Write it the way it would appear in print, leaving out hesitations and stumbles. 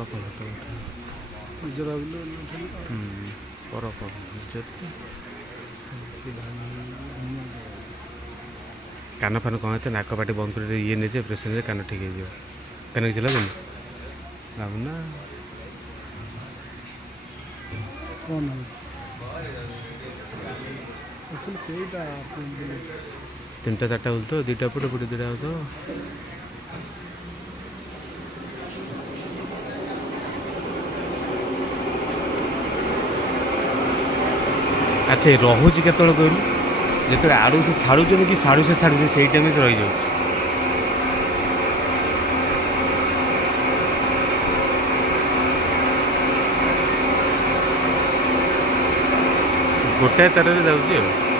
ଫଟୋ ଉଠା ନିଜର ପର ଯେତେ କାନ ଫାନ କ'ଣ ହେଇతే ନାକ ପାଟି ବନ୍ଦ କରି ଇଏ ନେଇଯିବ ପ୍ରେସେନ୍ରେ କାନ ଠିକ୍ ହେଇଯିବ। କାନ କିଛି ଲାଗୁନି ଲାଗୁନା କ'ଣ କେଇଟା 3ଟା 4ଟା ହଉଥିବ 2ଟା ପଟେ 2ଟା ହଉଥିବ। ଆଚ୍ଛା ରହୁଛି କେତେବେଳେ କହିଲୁ ଯେତେବେଳେ ଆଡ଼ୁ ସେ ଛାଡ଼ୁଛନ୍ତି କି ସାଡ଼ୁ ସେ ଛାଡ଼ୁଛନ୍ତି ସେଇ ଟାଇମ୍ରେ ରହିଯାଉଛି। ଗୋଟାଏ ତାରରେ ଯାଉଛି ଆଉ।